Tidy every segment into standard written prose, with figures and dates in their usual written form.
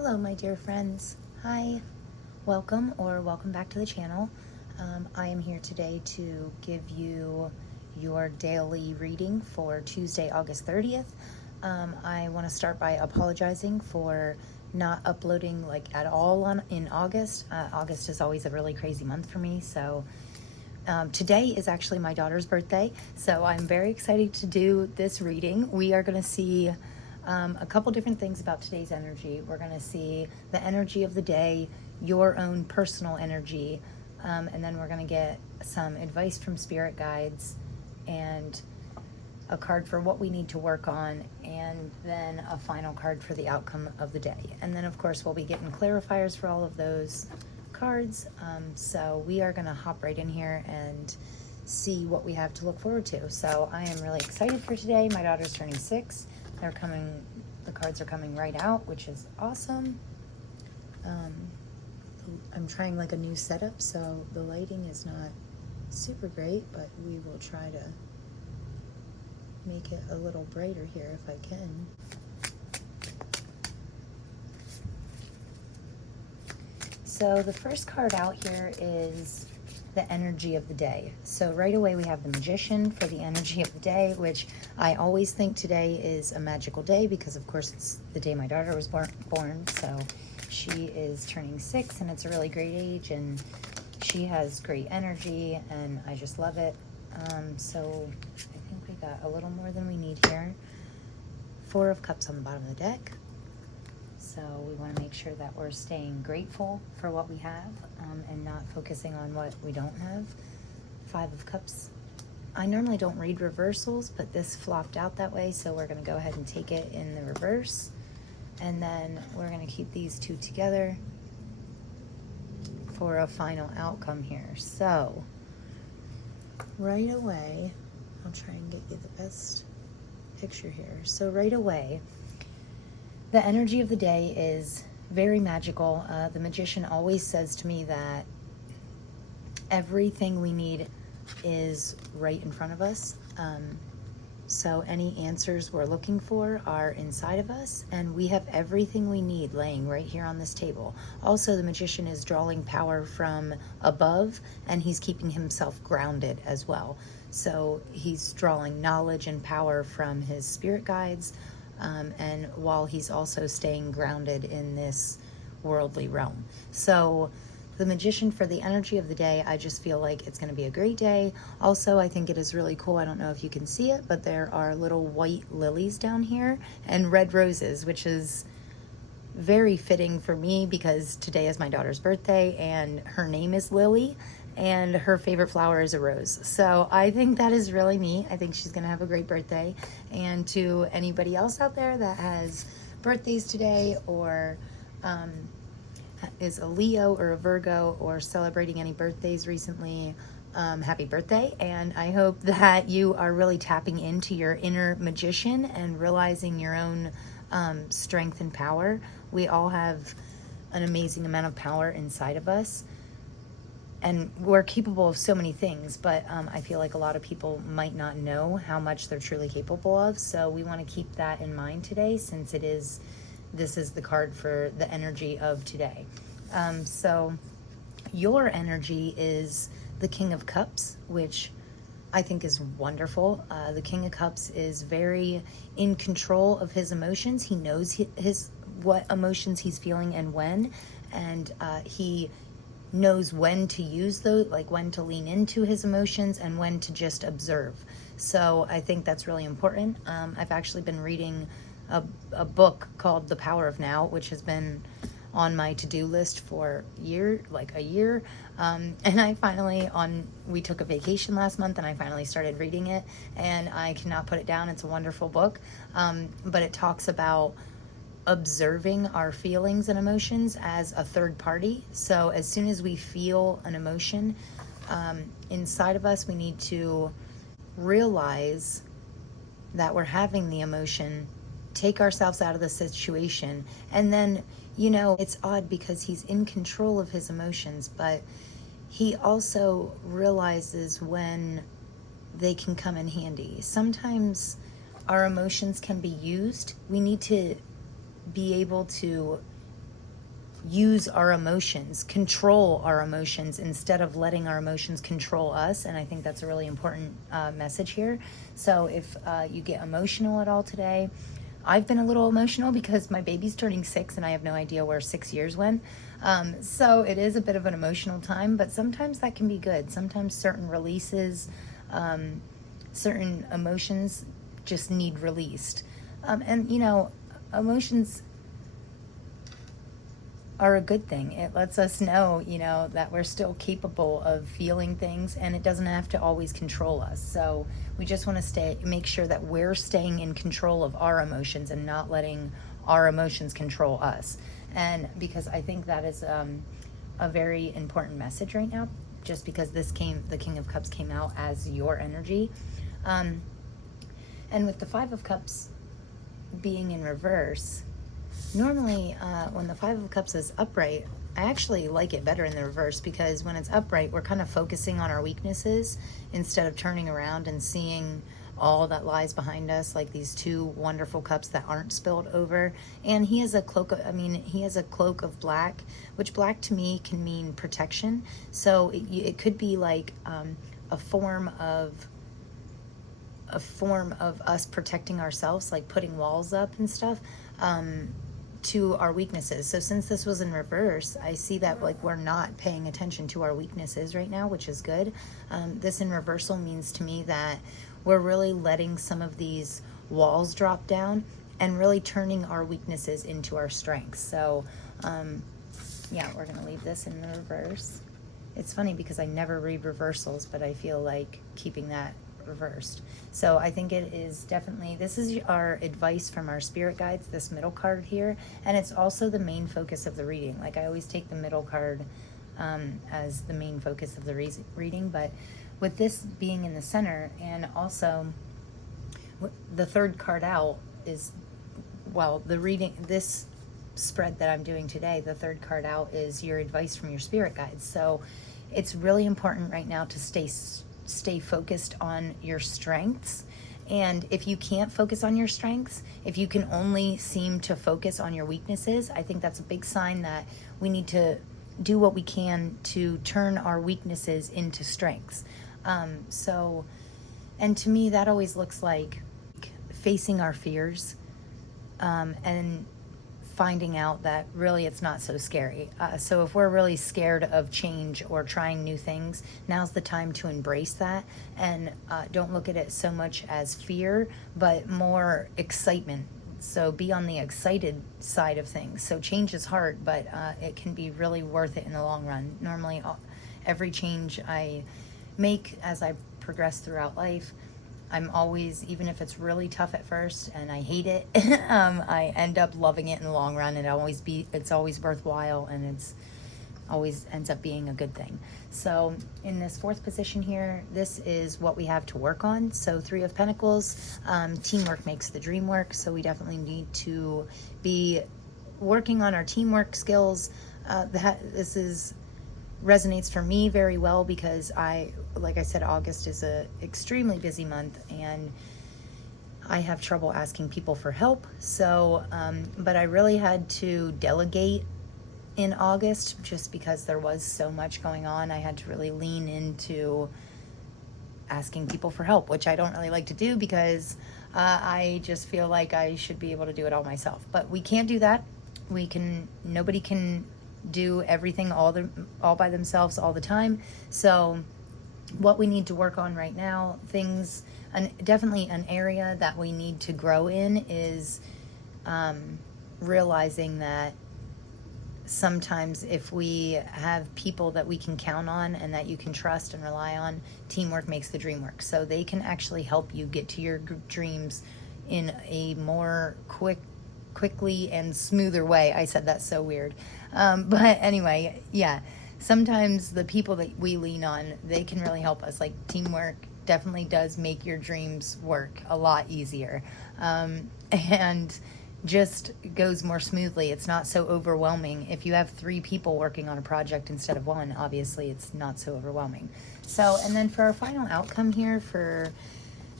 Hello, my dear friends. Hi, welcome back to the channel. I am here today to give you your daily reading for Tuesday, August 30th. I want to start by apologizing for not uploading at all in August. August is always a really crazy month for me, so today is actually my daughter's birthday, so I'm very excited to do this reading. We are going to see a couple different things about today's energy. We're going to see the energy of the day, your own personal energy, and then we're going to get some advice from spirit guides and a card for what we need to work on, and then a final card for the outcome of the day. And then, of course, we'll be getting clarifiers for all of those cards. So we are going to hop right in here and see what we have to look forward to. So I am really excited for today. My daughter's turning 6. The cards are coming right out, which is awesome. I'm trying a new setup, so the lighting is not super great, but we will try to make it a little brighter here if I can. So the first card out here is the energy of the day. So right away we have the Magician for the energy of the day, which I always think today is a magical day because of course it's the day my daughter was born. So she is turning 6 and it's a really great age and she has great energy and I just love it. So I think we got a little more than we need here. 4 of Cups on the bottom of the deck. So we want to make sure that we're staying grateful for what we have and not focusing on what we don't have. 5 of Cups. I normally don't read reversals, but this flopped out that way, so we're going to go ahead and take it in the reverse. And then we're going to keep these 2 together for a final outcome here. So right away, I'll try and get you the best picture here. So right away, the energy of the day is very magical. The Magician always says to me that everything we need is right in front of us. So any answers we're looking for are inside of us, and we have everything we need laying right here on this table. Also, the Magician is drawing power from above, and he's keeping himself grounded as well. So he's drawing knowledge and power from his spirit guides, and while he's also staying grounded in this worldly realm. So the Magician for the energy of the day, I just feel like it's going to be a great day. Also, I think it is really cool. I don't know if you can see it, but there are little white lilies down here and red roses, which is very fitting for me because today is my daughter's birthday and her name is Lilly and her favorite flower is a rose. So I think that is really neat. I think she's going to have a great birthday. And to anybody else out there that has birthdays today or is a Leo or a Virgo or celebrating any birthdays recently, happy birthday. And I hope that you are really tapping into your inner magician and realizing your own strength and power. We all have an amazing amount of power inside of us. And we're capable of so many things, but I feel like a lot of people might not know how much they're truly capable of. So we want to keep that in mind today, since this is the card for the energy of today. So your energy is the King of Cups, which I think is wonderful. The King of Cups is very in control of his emotions. He knows what emotions he's feeling and when, and he knows when to use those, when to lean into his emotions and when to just observe. So I think that's really important. I've actually been reading a book called The Power of Now, which has been on my to-do list for a year. And I finally, we took a vacation last month and I finally started reading it and I cannot put it down. It's a wonderful book. But it talks about observing our feelings and emotions as a third party. So as soon as we feel an emotion inside of us, we need to realize that we're having the emotion, take ourselves out of the situation, and then, it's odd because he's in control of his emotions, but he also realizes when they can come in handy. Sometimes our emotions can be used. We need to be able to use our emotions, control our emotions instead of letting our emotions control us. And I think that's a really important message here. So if you get emotional at all today, I've been a little emotional because my baby's turning 6 and I have no idea where 6 years went. So it is a bit of an emotional time, but sometimes that can be good. Sometimes certain releases, certain emotions just need released. And, you know, emotions are a good thing. It lets us know, you know, that we're still capable of feeling things, and it doesn't have to always control us. So we just want to make sure that we're staying in control of our emotions and not letting our emotions control us. And because I think that is a very important message right now, just because the King of Cups came out as your energy. And with the Five of Cups being in reverse, normally when the Five of Cups is upright, I actually like it better in the reverse, because when it's upright, we're kind of focusing on our weaknesses instead of turning around and seeing all that lies behind us, like these two wonderful cups that aren't spilled over. And he has a cloak he has a cloak of black, which black to me can mean protection. So it could be like a form of us protecting ourselves, like putting walls up and stuff, to our weaknesses. So since this was in reverse, I see that like we're not paying attention to our weaknesses right now, which is good. This in reversal means to me that we're really letting some of these walls drop down and really turning our weaknesses into our strengths. So yeah, we're gonna leave this in the reverse. It's funny because I never read reversals, but I feel like keeping that reversed. So I think it is definitely, this is our advice from our spirit guides, this middle card here, and it's also the main focus of the reading. Like I always take the middle card as the main focus of the reading, but with this being in the center, and also the third card out is, well, the reading, this spread that I'm doing today, the third card out is your advice from your spirit guides. So it's really important right now to stay focused on your strengths. And if you can't focus on your strengths, if you can only seem to focus on your weaknesses, I think that's a big sign that we need to do what we can to turn our weaknesses into strengths. So, and to me, that always looks like facing our fears, and finding out that really it's not so scary. So if we're really scared of change or trying new things, now's the time to embrace that, and don't look at it so much as fear, but more excitement. So be on the excited side of things. So change is hard, but it can be really worth it in the long run. Normally, every change I make as I progress throughout life, I'm always, even if it's really tough at first and I hate it, I end up loving it in the long run. It's always worthwhile, and it's always ends up being a good thing. So in this fourth position here, this is what we have to work on. So Three of Pentacles, teamwork makes the dream work. So we definitely need to be working on our teamwork skills. This resonates for me very well because like I said, August is a extremely busy month, and I have trouble asking people for help. So, but I really had to delegate in August just because there was so much going on. I had to really lean into asking people for help, which I don't really like to do because I just feel like I should be able to do it all myself. But we can't do that. Nobody can do everything all by themselves all the time. So what we need to work on right now, definitely an area that we need to grow in is realizing that sometimes if we have people that we can count on and that you can trust and rely on, teamwork makes the dream work. So they can actually help you get to your dreams in a more quickly and smoother way. I said that's so weird. But anyway, yeah, sometimes the people that we lean on, they can really help us. Like teamwork definitely does make your dreams work a lot easier. And just goes more smoothly. It's not so overwhelming. If you have 3 people working on a project instead of 1, obviously it's not so overwhelming. So, and then for our final outcome here for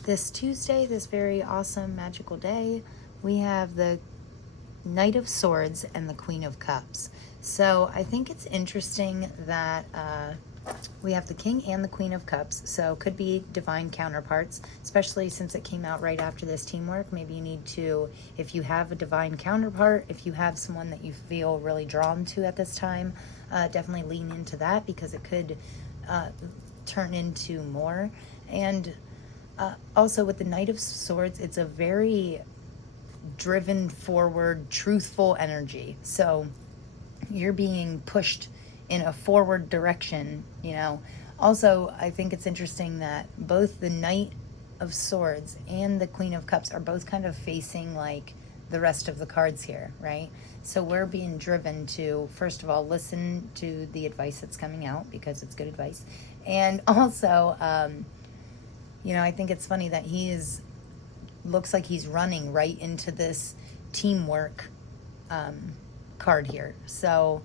this Tuesday, this very awesome magical day, we have the Knight of Swords and the Queen of Cups. So I think it's interesting that we have the King and the Queen of Cups, so could be divine counterparts, especially since it came out right after this teamwork. Maybe you need to, if you have a divine counterpart, if you have someone that you feel really drawn to at this time, definitely lean into that, because it could turn into more. And also with the Knight of Swords, it's a very driven forward, truthful energy. So you're being pushed in a forward direction, you know. Also, I think it's interesting that both the Knight of Swords and the Queen of Cups are both kind of facing like the rest of the cards here, right? So we're being driven to, first of all, listen to the advice that's coming out, because it's good advice. And also, you know, I think it's funny that looks like he's running right into this teamwork card here. So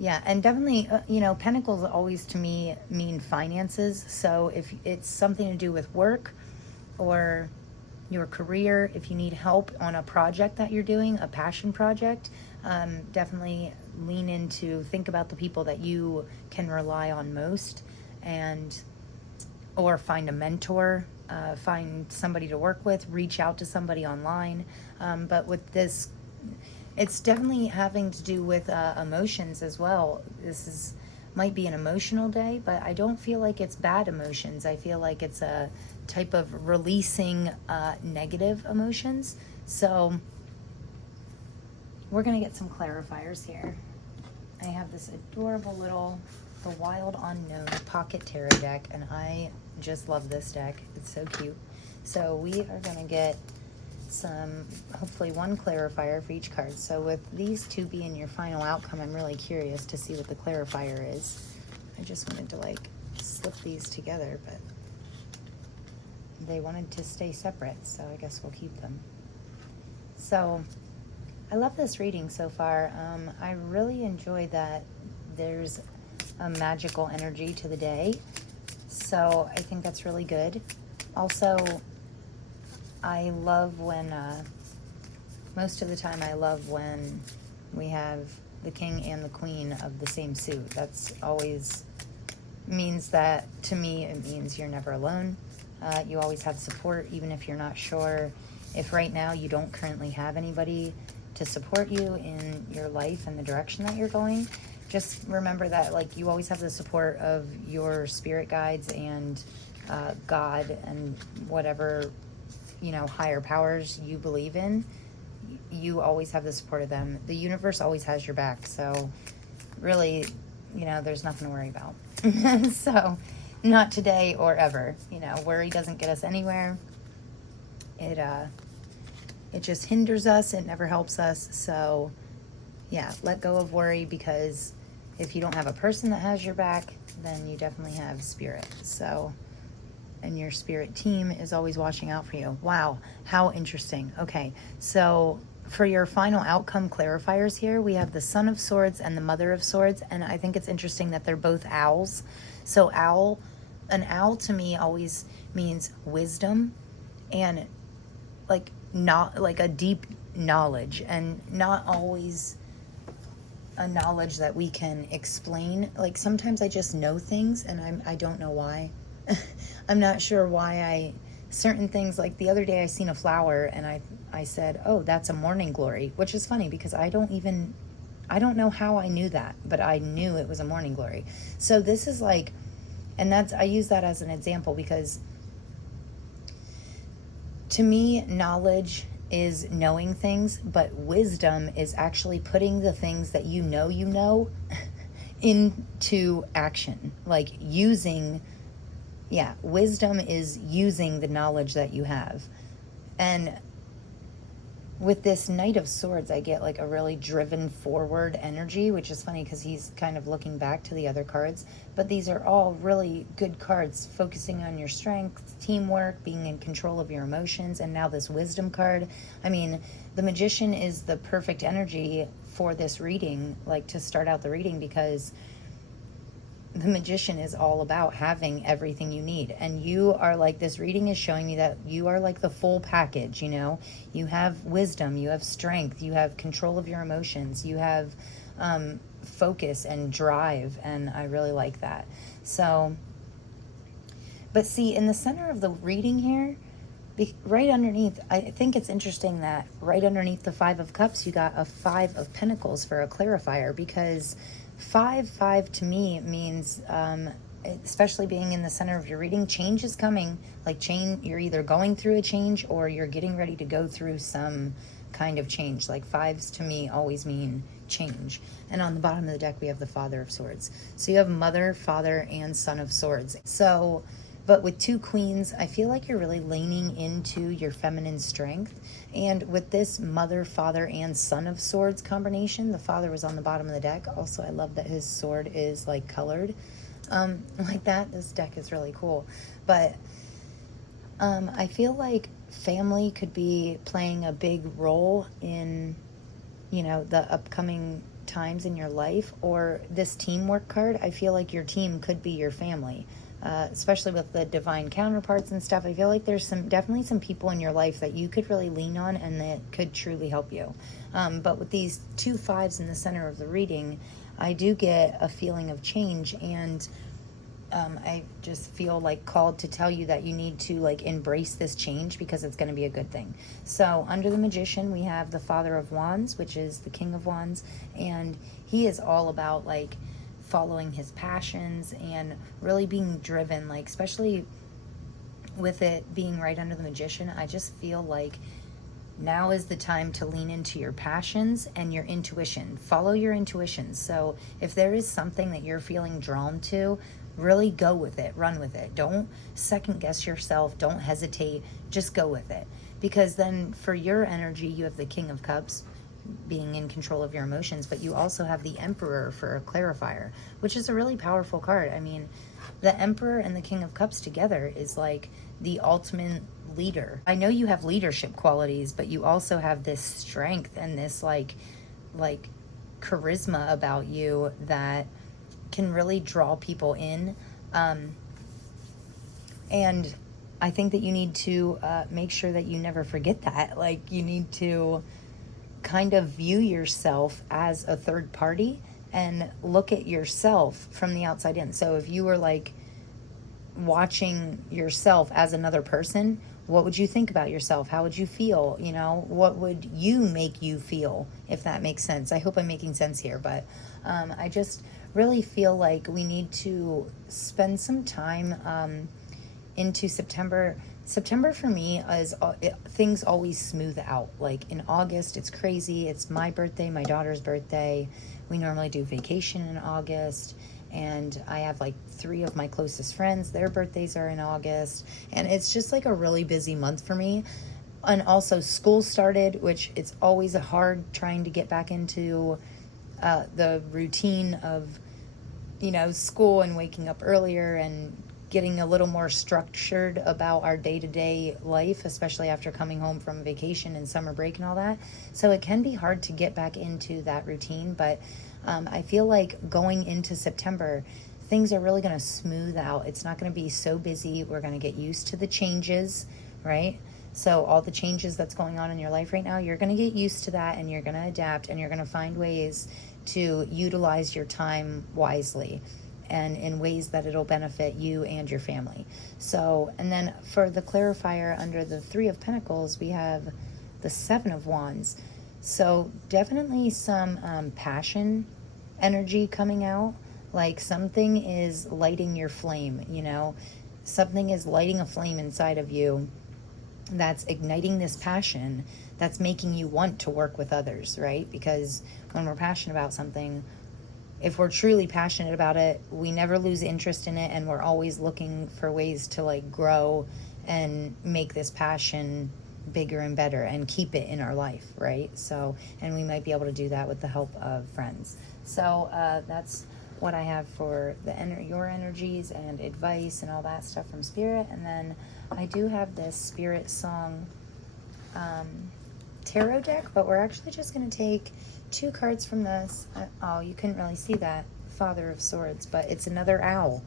yeah, and definitely, you know, Pentacles always to me mean finances. So if it's something to do with work or your career, if you need help on a project that you're doing, a passion project, definitely lean into, think about the people that you can rely on most, and or find a mentor, find somebody to work with, reach out to somebody online. But with this, it's definitely having to do with emotions as well. This might be an emotional day, but I don't feel like it's bad emotions. I feel like it's a type of releasing negative emotions. So we're going to get some clarifiers here. I have this adorable little The Wild Unknown pocket tarot deck, and I just love this deck. It's so cute. So we are going to get some, hopefully one clarifier for each card. So with these two being your final outcome, I'm really curious to see what the clarifier is. I just wanted to like slip these together, but they wanted to stay separate, so I guess we'll keep them. So I love this reading so far. I really enjoy that there's a magical energy to the day, so I think that's really good. Also, I love when, most of the time I love when we have the King and the Queen of the same suit. That's always means that, to me, it means you're never alone. You always have support, even if you're not sure. If right now you don't currently have anybody to support you in your life and the direction that you're going, just remember that, like, you always have the support of your spirit guides and God and whatever, you know, higher powers you believe in. You always have the support of them. The universe always has your back. So really, you know, there's nothing to worry about. So not today or ever. You know, worry doesn't get us anywhere. It just hinders us. It never helps us. So yeah, let go of worry, because if you don't have a person that has your back, then you definitely have spirit. So, and your spirit team is always watching out for you. Wow, how interesting. Okay, so for your final outcome clarifiers here, we have the Son of Swords and the Mother of Swords, and I think it's interesting that they're both owls. So an owl to me always means wisdom and like not like a deep knowledge, and not always a knowledge that we can explain. Like sometimes I just know things and I don't know why. I'm not sure why certain things, like the other day I seen a flower and I said, oh, that's a morning glory, which is funny because I don't know how I knew that, but I knew it was a morning glory. So this is like, and I use that as an example because to me, knowledge is knowing things, but wisdom is actually putting the things that you know into action, like using. Yeah, wisdom is using the knowledge that you have. And with this Knight of Swords, I get like a really driven forward energy, which is funny because he's kind of looking back to the other cards. But these are all really good cards, focusing on your strength, teamwork, being in control of your emotions, and now this Wisdom card. I mean, the Magician is the perfect energy for this reading, like to start out the reading, because the Magician is all about having everything you need. And you are like, this reading is showing me that you are like the full package, you know? You have wisdom, you have strength, you have control of your emotions, you have focus and drive, and I really like that. So, but see, in the center of the reading here, right underneath, I think it's interesting that right underneath the Five of Cups, you got a Five of Pentacles for a clarifier, because 5 to me means, especially being in the center of your reading, change is coming. Like change, you're either going through a change or you're getting ready to go through some kind of change. Like fives to me always mean change. And on the bottom of the deck, we have the Father of Swords. So you have Mother, Father, and Son of Swords. So, but with two queens, I feel like you're really leaning into your feminine strength. And with this Mother, Father, and Son of Swords combination, the Father was on the bottom of the deck. Also, I love that his sword is like colored like that. This deck is really cool. But I feel like family could be playing a big role in, you know, the upcoming times in your life. Or this teamwork card, I feel like your team could be your family. Especially with the divine counterparts and stuff, I feel like there's definitely some people in your life that you could really lean on and that could truly help you. But with these two fives in the center of the reading, I do get a feeling of change, and I just feel like called to tell you that you need to like embrace this change, because it's going to be a good thing. So under the Magician, we have the Father of Wands, which is the King of Wands, and he is all about like following his passions and really being driven, like especially with it being right under the Magician, I just feel like now is the time to lean into your passions and your intuition. Follow your intuition. So if there is something that you're feeling drawn to, really go with it, run with it. Don't second guess yourself, don't hesitate, just go with it. Because then for your energy, you have the King of Cups, being in control of your emotions, but you also have the Emperor for a clarifier, which is a really powerful card. I mean, the Emperor and the King of Cups together is like the ultimate leader. I know you have leadership qualities, but you also have this strength and this like charisma about you that can really draw people in. And I think that you need to make sure that you never forget that. Like, you need to kind of view yourself as a third party and look at yourself from the outside in. So if you were like watching yourself as another person, what would you think about yourself? How would you feel? You know, what would you make you feel, if that makes sense? I hope I'm making sense here, but I just really feel like we need to spend some time into September. September for me is things always smooth out. Like in August, it's crazy. It's my birthday, my daughter's birthday. We normally do vacation in August, and I have like 3 of my closest friends. Their birthdays are in August, and it's just like a really busy month for me. And also school started, which it's always hard trying to get back into the routine of, you know, school and waking up earlier and getting a little more structured about our day-to-day life, especially after coming home from vacation and summer break and all that. So it can be hard to get back into that routine, but I feel like going into September, things are really going to smooth out. It's not going to be so busy. We're going to get used to the changes, right? So all the changes that's going on in your life right now, you're going to get used to that, and you're going to adapt, and you're going to find ways to utilize your time wisely and in ways that it'll benefit you and your family. So, and then for the clarifier under the 3 of Pentacles, we have the 7 of Wands. So definitely some passion energy coming out, like something is lighting your flame, you know, something is lighting a flame inside of you that's igniting this passion that's making you want to work with others, right? Because when we're passionate about something, if we're truly passionate about it, we never lose interest in it, and we're always looking for ways to like grow and make this passion bigger and better and keep it in our life, right? So, and we might be able to do that with the help of friends. So that's what I have for the your energies and advice and all that stuff from Spirit. And then I do have this Spiritsong Tarot deck, but we're actually just going to take 2 cards from this. Oh, you couldn't really see that Father of Swords, but it's another owl.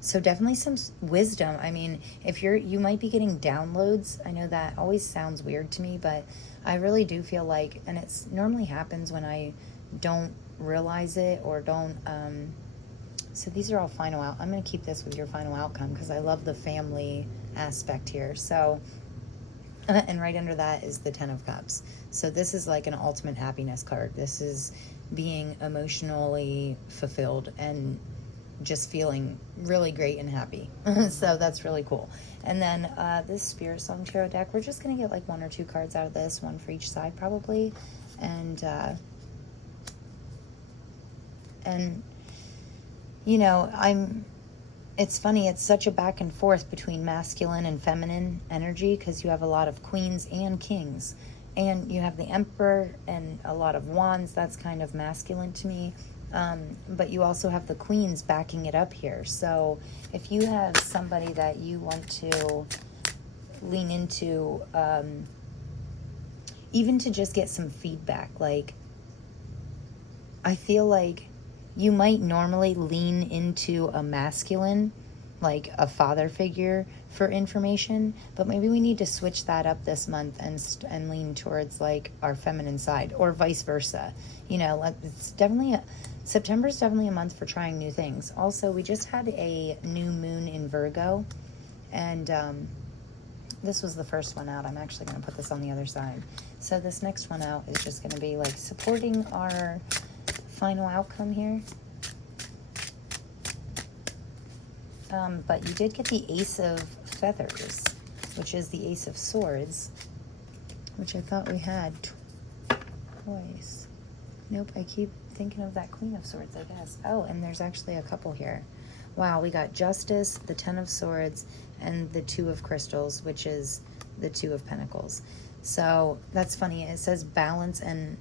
So definitely some wisdom. I mean, if you might be getting downloads. I know that always sounds weird to me, but I really do feel like, and it's normally happens when I don't realize it or don't, so these are all final out. I'm going to keep this with your final outcome because I love the family aspect here. So, and right under that is the Ten of Cups. So this is like an ultimate happiness card. This is being emotionally fulfilled and just feeling really great and happy. So that's really cool. And then this Spiritsong Tarot deck, we're just going to get like 1 or 2 cards out of this, one for each side probably. And you know, it's funny, it's such a back and forth between masculine and feminine energy because you have a lot of queens and kings. And you have the Emperor and a lot of wands. That's kind of masculine to me. But you also have the queens backing it up here. So if you have somebody that you want to lean into, even to just get some feedback, like, I feel like you might normally lean into a masculine, like a father figure for information, but maybe we need to switch that up this month and lean towards like our feminine side, or vice versa. You know, it's definitely September's definitely a month for trying new things. Also, we just had a new moon in Virgo, and this was the first one out. I'm actually going to put this on the other side. So this next one out is just going to be like supporting our final outcome here. But you did get the Ace of Feathers, which is the Ace of Swords, which I thought we had twice. Nope, I keep thinking of that Queen of Swords, I guess. Oh, and there's actually a couple here. Wow, we got Justice, the Ten of Swords, and the Two of Crystals, which is the Two of Pentacles. So that's funny. It says balance and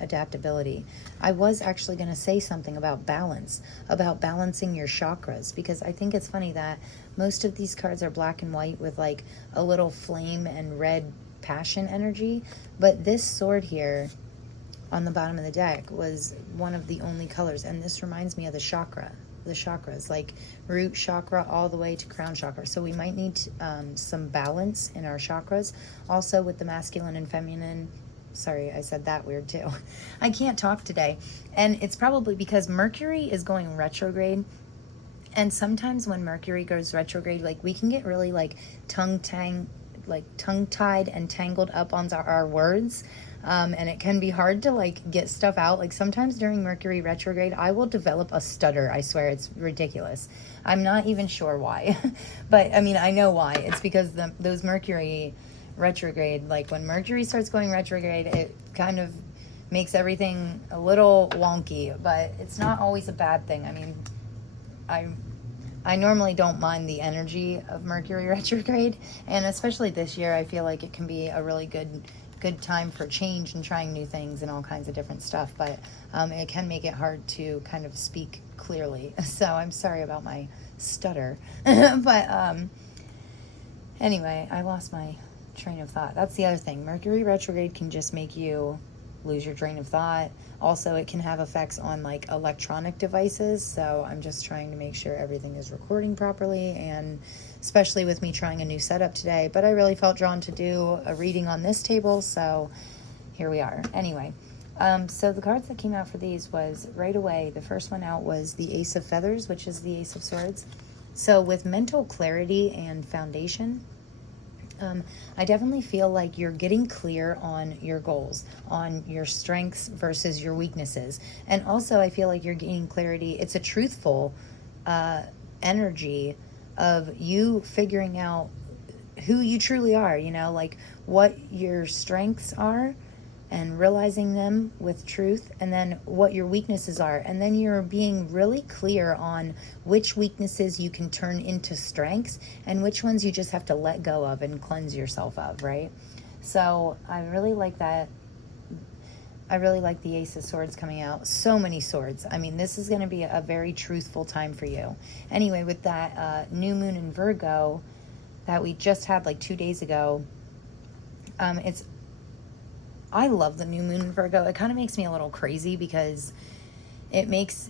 adaptability. I was actually going to say something about balance, about balancing your chakras, because I think it's funny that most of these cards are black and white with like a little flame and red passion energy, but this sword here on the bottom of the deck was one of the only colors, and this reminds me of the chakras, like root chakra all the way to crown chakra. So we might need some balance in our chakras, also with the masculine and feminine. Sorry, I said that weird too. I can't talk today. And it's probably because Mercury is going retrograde. And sometimes when Mercury goes retrograde, like we can get really like tongue-tied and tangled up on our words. And it can be hard to like get stuff out. Like sometimes during Mercury retrograde, I will develop a stutter. I swear, it's ridiculous. I'm not even sure why. But I mean, I know why. It's because those Mercury retrograde, like when Mercury starts going retrograde, it kind of makes everything a little wonky, but it's not always a bad thing. I mean, I normally don't mind the energy of Mercury retrograde, and especially this year, I feel like it can be a really good time for change and trying new things and all kinds of different stuff, but it can make it hard to kind of speak clearly. So I'm sorry about my stutter. But anyway, I lost my train of thought. That's the other thing. Mercury retrograde can just make you lose your train of thought. Also, it can have effects on like electronic devices. So I'm just trying to make sure everything is recording properly, and especially with me trying a new setup today. But I really felt drawn to do a reading on this table, so here we are. Anyway, so the cards that came out for these was right away. The first one out was the Ace of Feathers, which is the Ace of Swords. So with mental clarity and foundation, I definitely feel like you're getting clear on your goals, on your strengths versus your weaknesses. And also I feel like you're gaining clarity. It's a truthful energy of you figuring out who you truly are, you know, like what your strengths are and realizing them with truth, and then what your weaknesses are. And then you're being really clear on which weaknesses you can turn into strengths and which ones you just have to let go of and cleanse yourself of, right? So I really like that. I really like the Ace of Swords coming out. So many swords. I mean, this is going to be a very truthful time for you. Anyway, with that new moon in Virgo that we just had like 2 days ago, I love the new moon in Virgo. It kind of makes me a little crazy because it makes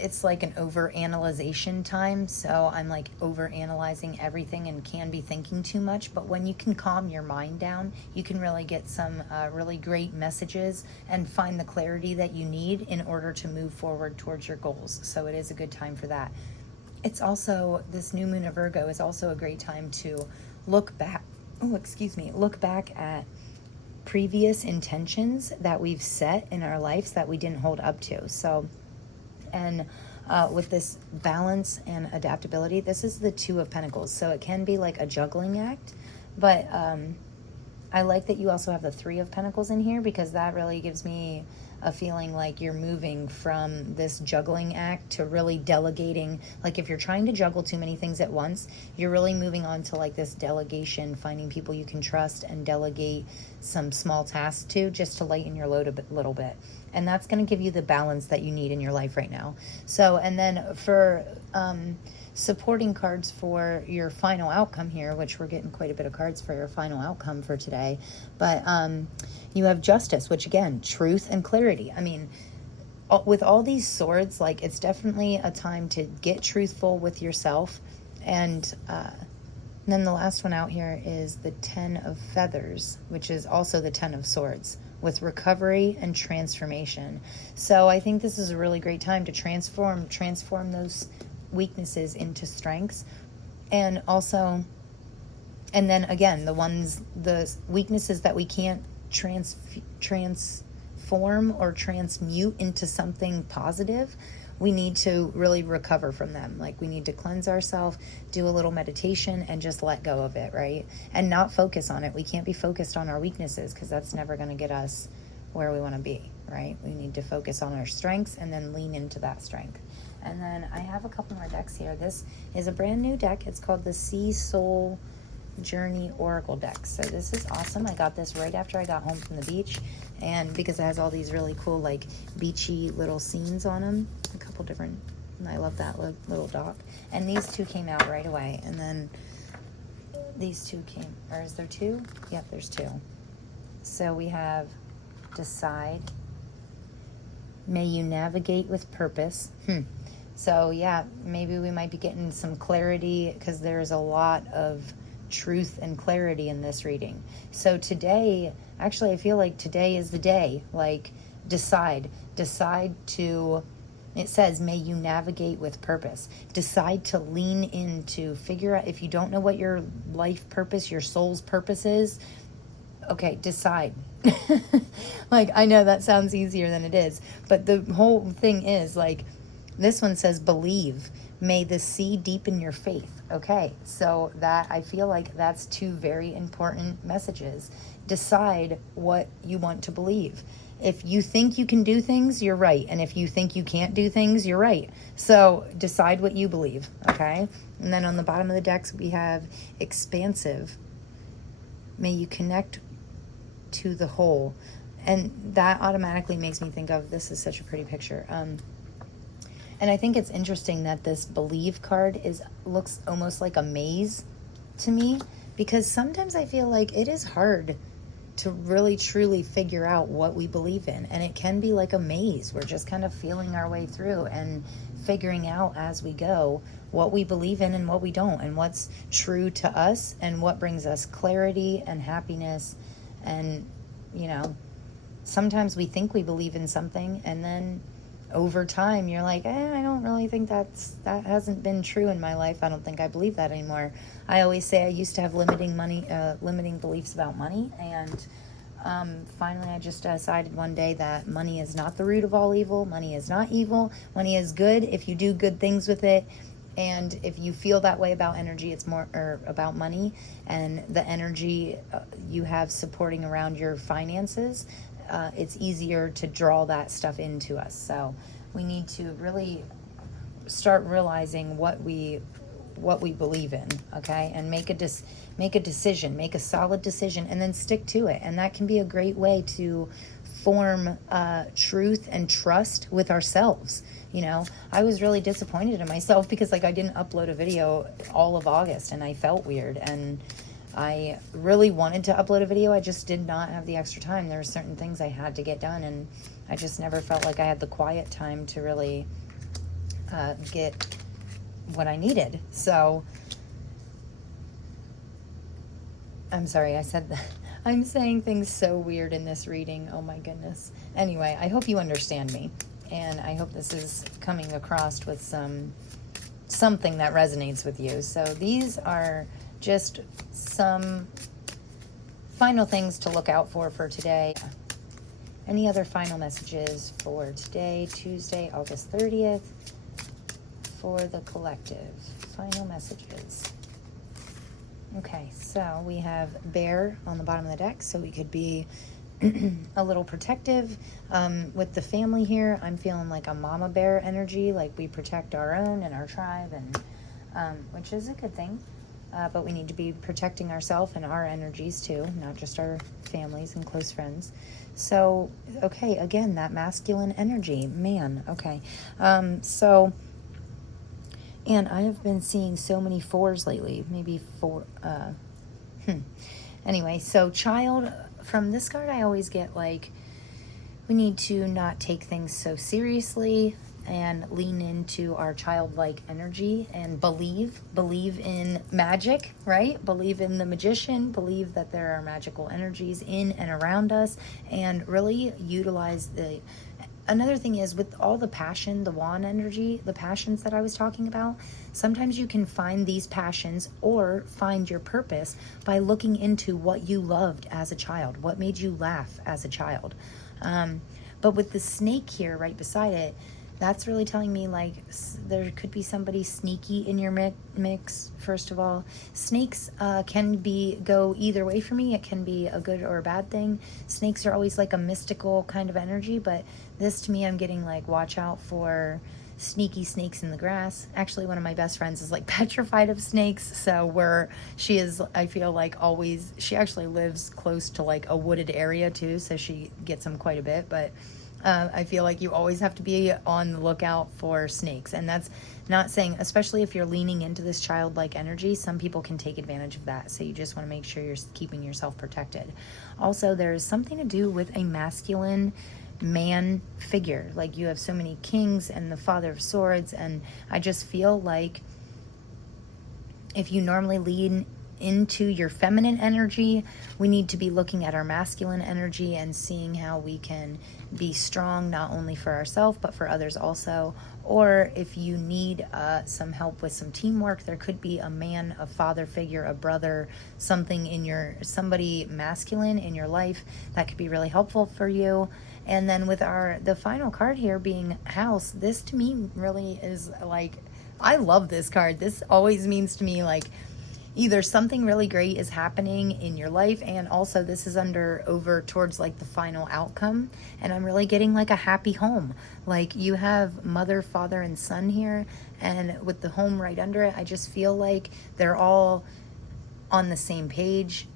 it's like an over-analyzation time, so I'm like over-analyzing everything and can be thinking too much. But when you can calm your mind down, you can really get some really great messages and find the clarity that you need in order to move forward towards your goals. So it is a good time for that. It's also, this new moon of Virgo is also a great time to look back, look back at previous intentions that we've set in our lives that we didn't hold up to. So, and with this balance and adaptability, this is the Two of Pentacles. So it can be like a juggling act, but I like that you also have the Three of Pentacles in here, because that really gives me a feeling like you're moving from this juggling act to really delegating. Like if you're trying to juggle too many things at once, you're really moving on to like this delegation, finding people you can trust and delegate some small tasks to, just to lighten your load a little bit. And that's going to give you the balance that you need in your life right now. So, and then for supporting cards for your final outcome here, which we're getting quite a bit of cards for your final outcome for today, but you have Justice, which again, truth and clarity. I mean, with all these swords, like it's definitely a time to get truthful with yourself. And then the last one out here is the Ten of Feathers, which is also the Ten of Swords, with recovery and transformation. So I think this is a really great time to transform those weaknesses into strengths. And also, and then again, the weaknesses that we can't transform or transmute into something positive, we need to really recover from them. Like we need to cleanse ourselves, do a little meditation, and just let go of it, right? And not focus on it. We can't be focused on our weaknesses, because that's never going to get us where we want to be, right? We need to focus on our strengths and then lean into that strength. And then I have a couple more decks here. This is a brand new deck. It's called the Sea Soul Journey Oracle deck. So this is awesome. I got this right after I got home from the beach, and because it has all these really cool like beachy little scenes on them, a couple different, I love that little dock. And these two came out right away, and then these two came, or is there two? Yep, there's two. So we have Decide, May You Navigate with Purpose. So yeah, maybe we might be getting some clarity, because there's a lot of truth and clarity in this reading. So today, actually I feel like today is the day. Like decide to, it says, may you navigate with purpose. Decide to lean into, figure out, if you don't know what your life purpose, your soul's purpose is, okay, decide. Like, I know that sounds easier than it is, but the whole thing is, like, this one says, believe. May the sea deepen your faith. Okay, so that, I feel like that's two very important messages. Decide what you want to believe. If you think you can do things, you're right. And if you think you can't do things, you're right. So decide what you believe, okay? And then on the bottom of the decks, we have Expansive. May you connect to the whole. And that automatically makes me think of, this is such a pretty picture. And I think it's interesting that this Believe card looks almost like a maze to me, because sometimes I feel like it is hard to really truly figure out what we believe in. And it can be like a maze. We're just kind of feeling our way through and figuring out as we go what we believe in and what we don't, and what's true to us and what brings us clarity and happiness. And, you know, sometimes we think we believe in something, and then over time you're like, I don't really think that hasn't been true in my life. I don't think I believe that anymore. I always say I used to have limiting beliefs about money, and finally I just decided one day that money is not the root of all evil. Money is not evil. Money is good if you do good things with it. And if you feel that way about energy, it's more about money and the energy you have supporting around your finances. It's easier to draw that stuff into us. So we need to really start realizing what we believe in, okay? And make a decision, make a solid decision, and then stick to it. And that can be a great way to form truth and trust with ourselves. You know, I was really disappointed in myself because, like, I didn't upload a video all of August, and I felt weird. And I really wanted to upload a video. I just did not have the extra time. There were certain things I had to get done, and I just never felt like I had the quiet time to really get what I needed. So I'm sorry, I said that. I'm saying things so weird in this reading. Oh my goodness. Anyway, I hope you understand me, and I hope this is coming across with something that resonates with you. So these are just some final things to look out for today. Any other final messages for today, Tuesday, August 30th, for the collective? Final messages. Okay, so we have bear on the bottom of the deck, so we could be a little protective with the family here. I'm feeling like a mama bear energy, like we protect our own and our tribe, and which is a good thing. But we need to be protecting ourselves and our energies too, not just our families and close friends. So, okay, again, that masculine energy, man, okay. And I have been seeing so many 4s lately, maybe 4, Anyway, so child, from this card I always get like, we need to not take things so seriously and lean into our childlike energy and believe in magic, right? Believe in the magician, believe that there are magical energies in and around us, and really utilize the... Another thing is, with all the passion, the wand energy, the passions that I was talking about, sometimes you can find these passions or find your purpose by looking into what you loved as a child, what made you laugh as a child. But with the snake here right beside it, that's really telling me like there could be somebody sneaky in your mix. First of all, snakes can go either way for me. It can be a good or a bad thing. Snakes are always like a mystical kind of energy, but this to me, I'm getting like, watch out for sneaky snakes in the grass. Actually, one of my best friends is like petrified of snakes, so she is, I feel like always, she actually lives close to like a wooded area too, so she gets them quite a bit, but I feel like you always have to be on the lookout for snakes. And that's not saying, especially if you're leaning into this childlike energy, some people can take advantage of that. So you just want to make sure you're keeping yourself protected. Also, there's something to do with a masculine man figure. Like you have so many kings and the Father of Swords. And I just feel like if you normally lean into your feminine energy, we need to be looking at our masculine energy and seeing how we can be strong, not only for ourselves but for others also. Or if you need some help with some teamwork, there could be a man, a father figure, a brother, somebody masculine in your life that could be really helpful for you. And then with the final card here being house, this to me really is like, I love this card. This always means to me like either something really great is happening in your life, and also this is over towards like the final outcome, and I'm really getting like a happy home. Like you have mother, father, and son here, and with the home right under it, I just feel like they're all on the same page.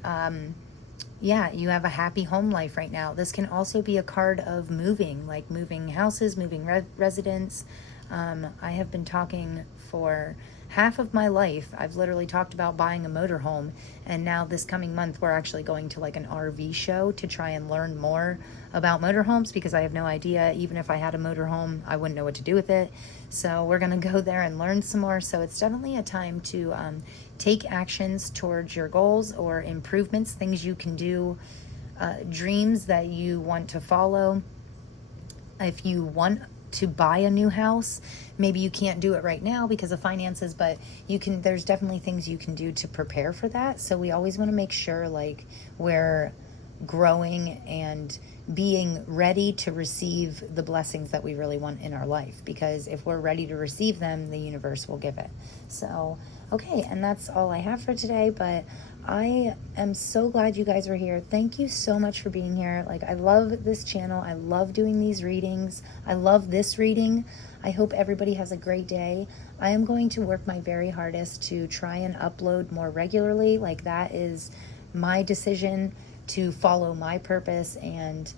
Yeah, you have a happy home life right now. This can also be a card of moving, like moving houses, moving residence. I have been talking for half of my life. I've literally talked about buying a motorhome, and now this coming month we're actually going to like an RV show to try and learn more about motorhomes, because I have no idea. Even if I had a motorhome, I wouldn't know what to do with it. So we're gonna go there and learn some more. So it's definitely a time to take actions towards your goals or improvements, things you can do, dreams that you want to follow. If you want to buy a new house, maybe you can't do it right now because of finances, but there's definitely things you can do to prepare for that. So we always want to make sure like we're growing and being ready to receive the blessings that we really want in our life, because if we're ready to receive them, the universe will give it. So okay, and that's all I have for today, but I am so glad you guys are here. Thank you so much for being here. Like, I love this channel. I love doing these readings. I love this reading. I hope everybody has a great day. I am going to work my very hardest to try and upload more regularly. Like, that is my decision, to follow my purpose and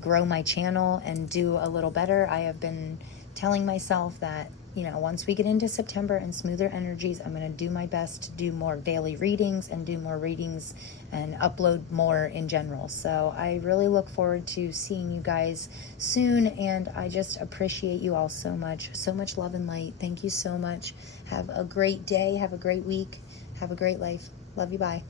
grow my channel and do a little better. I have been telling myself that you know, once we get into September and smoother energies, I'm going to do my best to do more daily readings and do more readings and upload more in general. So I really look forward to seeing you guys soon, and I just appreciate you all so much. So much love and light. Thank you so much. Have a great day. Have a great week. Have a great life. Love you. Bye.